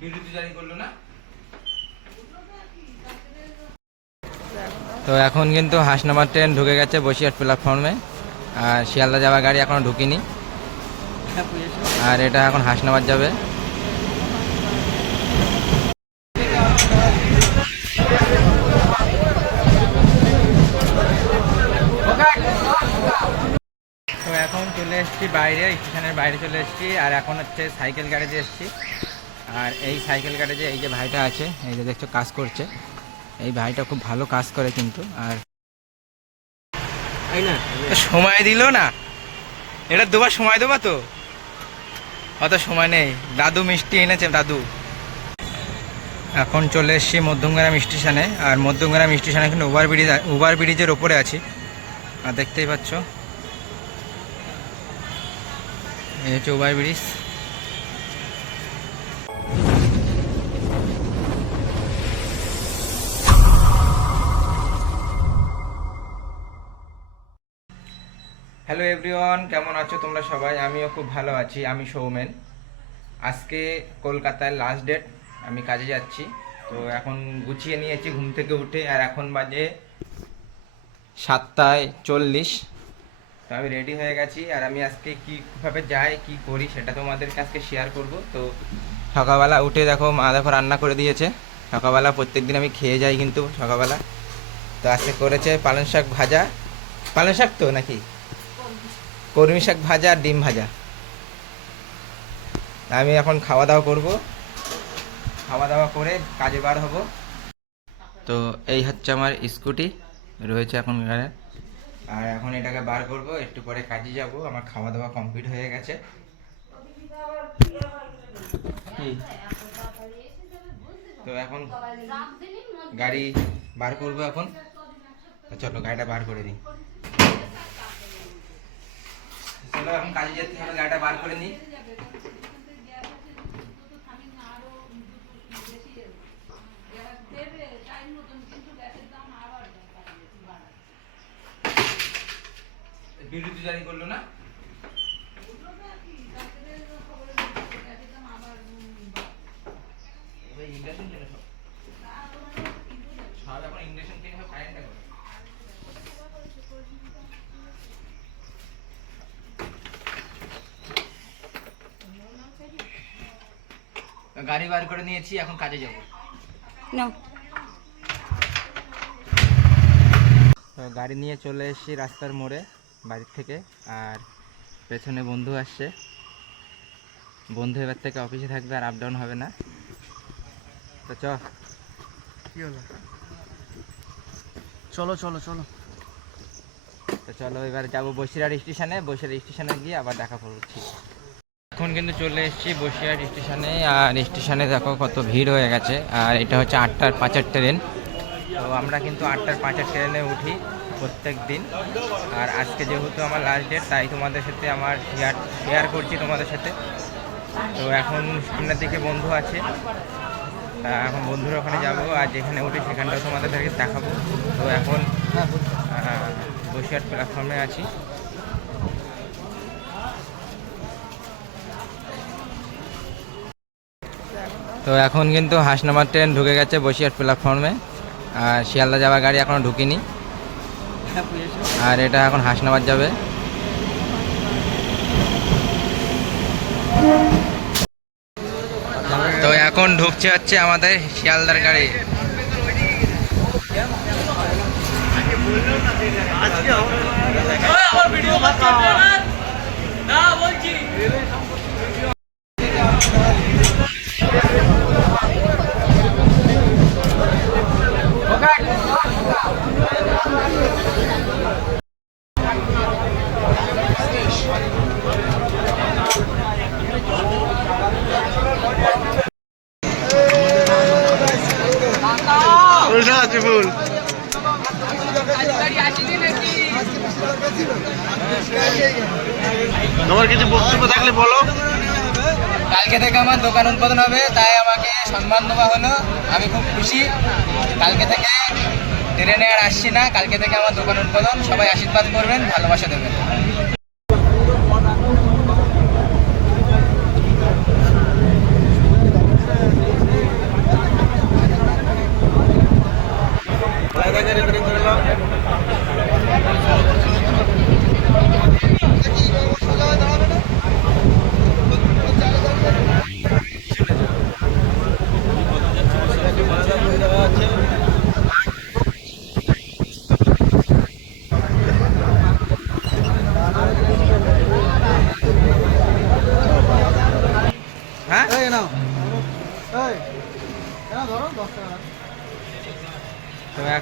বিরতি জারি করলো না। তো এখন কিন্তু হাসনাবাদ ট্রেন ঢুকে গেছে বসিরহাট প্ল্যাটফর্মে, আর শিয়ালদা যাওয়ার গাড়ি এখনো ঢুকিনি, আর এটা এখন হাসনাবাদ যাবে। তো এখন চলে এসেছি বাইরে, স্টেশনের বাইরে চলে এসেছি, আর এখন হচ্ছে সাইকেল গ্যারেজে এসেছি। আর এই সাইকেল গ্যারেজে এই যে ভাইটা আছে, এই যে দেখছো কাজ করছে, এই ভাইটা খুব ভালো কাজ করে কিন্তু। আর সময় দিল না, এটা দুবার সময় দেবা তো, অত সময় নেই। দাদু মিষ্টি এনেছে দাদু। এখন চলে এসেছি মধ্যমগ্রাম স্টেশনে, আর মধ্যমগ্রাম স্টেশনে কিন্তু ওভার ব্রিজের ওপরে আছি, আর দেখতেই পাচ্ছ এই হচ্ছে ওভার ব্রিজ। হ্যালো এভরিওয়ান, কেমন আছো তোমরা সবাই? আমিও খুব ভালো আছি। আমি সৌমেন। আজকে কলকাতায় লাস্ট ডেট, আমি কাজে যাচ্ছি। তো এখন গুছিয়ে নিয়েছি ঘুম থেকে উঠে, আর এখন বাজে 7:40। তো আমি রেডি হয়ে গেছি, আর আমি আজকে কীভাবে যাই কি করি সেটা তোমাদেরকে আজকে শেয়ার করব। তো সকালবেলা উঠে দেখো মা দেখো রান্না করে দিয়েছে। সকালবেলা প্রত্যেকদিন আমি খেয়ে যাই কিন্তু সকালবেলা। তো আজকে করেছে পালং শাক ভাজা, পালং শাক তো নাকি কলমি শাক ভাজা আর ডিম ভাজা। আমি এখন খাওয়া দাওয়া করব, খাওয়া দাওয়া করে কাজে বার হব। তো এই হচ্ছে আমার স্কুটি রয়েছে এখন এখানে, আর এখন এটাকে বার করব, একটু পরে কাজে যাব। আমার খাওয়া দাওয়া কমপ্লিট হয়ে গেছে। তো এখন গাড়ি বার করব এখন। চলো গাড়িটা বার করে দিই। চলো এখন কাজে যেতে হবে, গাড়িটা বার করে নিই। বিরতি জারি করলো না। গাড়ি বার করে নিয়েছি, এখন কাজে যাব। তো গাড়ি নিয়ে চলে এসেছি রাস্তার মোড়ে বাড়ির থেকে, আর পেছনে বন্ধু আসছে। বন্ধু এবার থেকে অফিসে থাকবে, আর আপ ডাউন হবে না। তো চলো চলো চলো তো চলো এবার যাবো বসিরহাট স্টেশনে। বসিরহাট স্টেশনে গিয়ে আবার দেখা করছি। এখন কিন্তু চলে এসেছি বসিরহাট স্টেশনে, আর স্টেশনে দেখো কত ভিড় হয়ে গেছে। আর এটা হচ্ছে 8:05 ট্রেন। তো আমরা কিন্তু 8:05 ট্রেনে উঠি প্রত্যেক দিন। আর আজকে যেহেতু আমার লাস্ট ডেট, তাই তোমাদের সাথে আমার শেয়ার করছি তোমাদের সাথে। তো এখন সামনের দিকে বন্ধু আছে, তা এখন বন্ধুর ওখানে যাব, আর যেখানে উঠি সেখানটাও তোমাদেরকে দেখাবো। তো এখন বসিরহাট প্ল্যাটফর্মে আছি। তো এখন কিন্তু হাসনাবাদ ট্রেন ঢুকে গেছে বসিরহাট প্ল্যাটফর্মে, আর শিয়ালদা যাওয়ার গাড়ি এখনো ঢুকিনি, আর এটা এখন হাসনাবাদ যাবে। তো এখন ঢুকছে হচ্ছে আমাদের শিয়ালদার গাড়ি। তোমার কিছু বক্তব্য থাকলে বলো। কালকে থেকে আমার দোকান উদ্বোধন হবে, তাই আমাকে সম্মান দেওয়া হলো, আমি খুব খুশি। কালকে থেকে ট্রেনে আর আসছি না, কালকে থেকে আমার দোকান উদ্বোধন। সবাই আশীর্বাদ করবেন, ভালোবাসা দেবেন।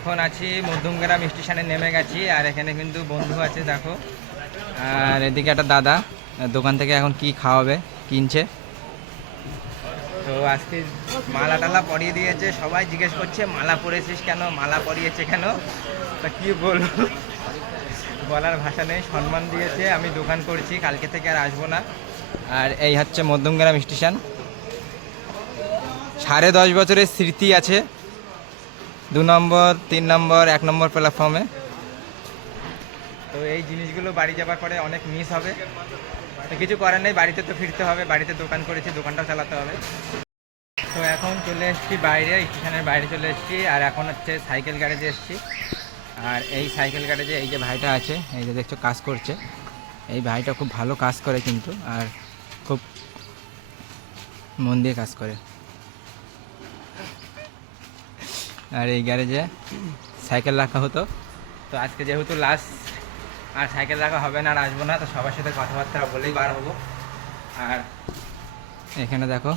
এখন আছি মধ্যমগ্রাম স্টেশনে নেমে গেছি, আর এখানে কিন্তু বন্ধু আছে দেখো, আর এদিকে একটা দাদা দোকান থেকে এখন কি খাওয়াবে কিনছে। তো আজকে মালা টালা পরিয়ে দিয়েছে, সবাই জিজ্ঞেস করছে মালা পরিয়েছিস কেন, মালা পরিয়েছে কেন। তা কি বলবো, বলার ভাষা নেই। সম্মান দিয়েছে, আমি দোকান করছি, কালকে থেকে আর আসবো না। আর এই হচ্ছে মধ্যমগ্রাম স্টেশন, 10.5 বছরের স্মৃতি আছে 2 নম্বর 3 নম্বর 1 নম্বর প্ল্যাটফর্মে। তো এই জিনিসগুলো বাড়ি যাবার পরে অনেক মিস হবে, তো কিছু করার নেই, বাড়িতে তো ফিরতে হবে, বাড়িতে দোকান করেছি, দোকানটাও চালাতে হবে। তো এখন চলে এসেছি বাইরে, স্টেশনের বাইরে চলে এসেছি, আর এখন হচ্ছে সাইকেল গ্যারেজে এসেছি। আর এই সাইকেল গ্যারেজে এই যে ভাইটা আছে, এই যে দেখছো কাজ করছে, এই ভাইটা খুব ভালো কাজ করে কিন্তু, আর খুব মন দিয়ে কাজ করে। আর এই গ্যারেজে সাইকেল রাখা হতো, তো আজকে যেহেতু লাস্ট, আর সাইকেল রাখা হবে না, আর আসবো না, তো সবার সাথে কথাবার্তা বলেই বার হবো। আর এখানে দেখো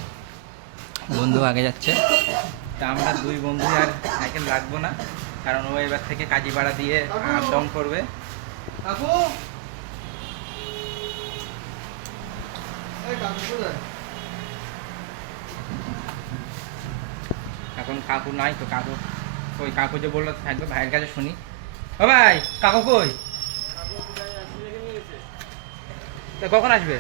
বন্ধু আগে যাচ্ছে, তা আমরা 2 বন্ধু আর সাইকেল রাখবো না, কারণ ও এবার থেকে কাজী ভাড়া দিয়ে আপ ডাউন করবে। এখন কাকু নাই, তো কাকু ওই কাকু যে বললো থাকবে, ভাইয়ের কাছে শুনি। ও ভাই, কাকু কই, তো কখন আসবে?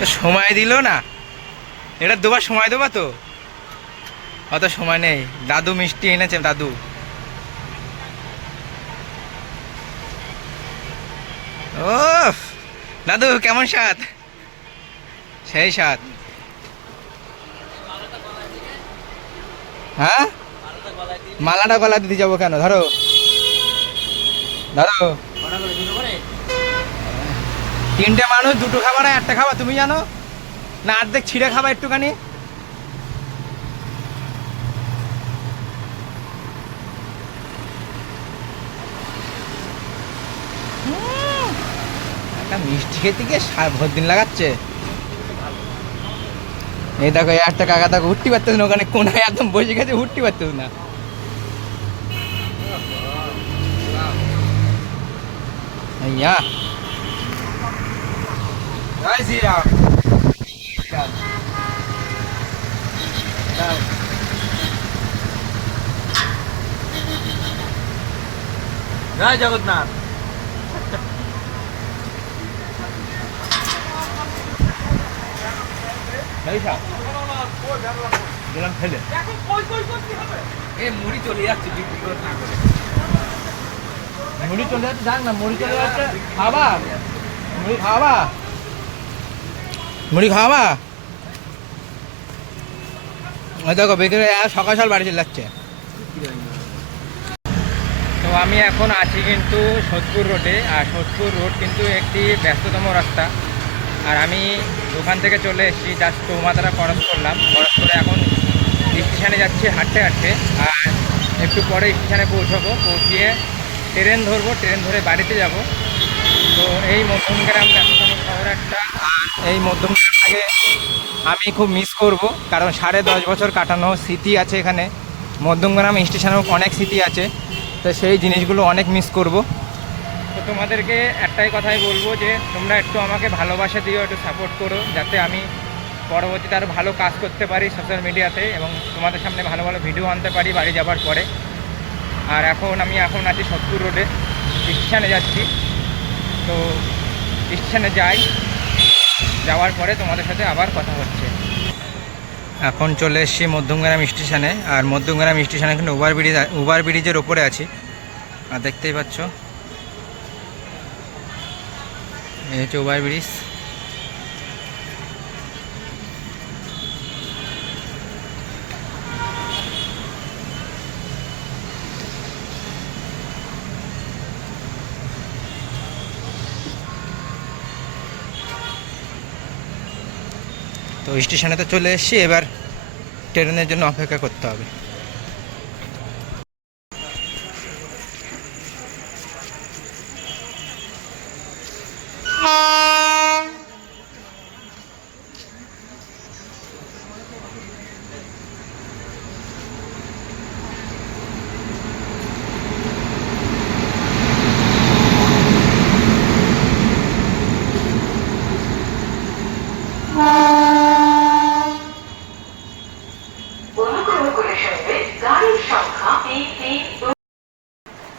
তো সময় দিল না, এটা দুবার সময় দেবা তো, অত সময় নেই। দাদু মিষ্টি এনেছে, দাদু। ও দাদু, কেমন স্বাদ? সেই স্বাদ। হ্যাঁ, মালাটা গলা দিতে যাবো কেন, ধরো ধরো। 3টে মানুষ, 2টো খাবার আর 1টা খাবার, তুমি জানো না? অর্ধেক ছিঁড়ে খাবা একটুখানি। একটা মিষ্টি খেতে গিয়ে ভোর দিন লাগাচ্ছে। এই দেখো, এই একটা কাকা দেখো উঠতে পারতেছ না, ওখানে কোনায় একদম বসে গেছে, উঠতে পারতেছ না। ইয়া জয় শ্রীরাম। জয় জগন্নাথ। গেলাম ফেলে, মুড়ি চলে যাচ্ছে, মুড়ি চলে যাচ্ছে, যাক না, মুড়ি চলে যাচ্ছে, খাবা মুড়ি, খাওয়াবা মুড়ি, খাওয়াবা। ওই দেখো বিকেলে সকাল সকাল বাড়ি চলে যাচ্ছে। তো আমি এখন আছি কিন্তু সোদপুর রোডে, আর সোদপুর রোড কিন্তু একটি ব্যস্ততম রাস্তা। আর আমি দোকান থেকে চলে এসেছি, জাস্ট চৌমাথাটা ক্রস করলাম, ক্রস করে এখন স্টেশনে যাচ্ছি হাঁটতে হাঁটতে। আর একটু পরে স্টেশনে পৌঁছাবো, পৌঁছিয়ে ট্রেন ধরবো, ট্রেন ধরে বাড়িতে যাব। তো এই মধ্যমগ্রাম ব্যস্ততম শহর একটা, আর এই মধ্যমগ্রামটাকে আমি খুব মিস করব, কারণ 10.5 বছর কাটানো স্মৃতি আছে এখানে। মধ্যমগ্রাম স্টেশনেও অনেক স্মৃতি আছে, তো সেই জিনিসগুলো অনেক মিস করব। তো তোমাদেরকে একটাই কথাই বলবো যে তোমরা একটু আমাকে ভালোবাসা দিও, একটু সাপোর্ট করো, যাতে আমি পরবর্তীতে আরও ভালো কাজ করতে পারি সোশ্যাল মিডিয়াতে, এবং তোমাদের সামনে ভালো ভালো ভিডিও আনতে পারি বাড়ি যাবার পরে। আর আমি এখন আছি সোদপুর রোডে, স্টেশনে যাচ্ছি। তো স্টেশনে যাওয়ার পরে তোমাদের সাথে আবার কথা হচ্ছে। এখন চলে এসেছি মধ্যমগ্রাম স্টেশনে। আর মধ্যমগ্রাম স্টেশনে কিন্তু ওভারব্রিজের ওপরে আছি। আর দেখতেই পাচ্ছ এই হচ্ছে ওভারব্রিজ। তো স্টেশনে তো চলে এসেছি, এবার ট্রেনের জন্য অপেক্ষা করতে হবে।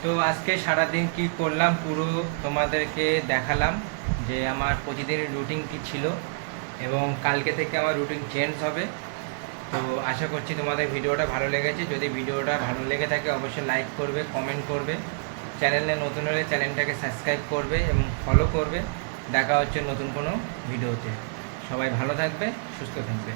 তো আজকে সারাদিন কি করলাম পুরো তোমাদেরকে দেখালাম, যে আমার প্রতিদিনের রুটিন কী ছিল, এবং কালকে থেকে আমার রুটিন চেঞ্জ হবে। তো আশা করছি তোমাদের ভিডিওটা ভালো লেগেছে। যদি ভিডিওটা ভালো লেগে থাকে অবশ্যই লাইক করবে, কমেন্ট করবে, চ্যানেলে নতুন হলে চ্যানেলটাকে সাবস্ক্রাইব করবে এবং ফলো করবে। দেখা হচ্ছে নতুন কোনো ভিডিওতে। সবাই ভালো থাকবে, সুস্থ থাকবে।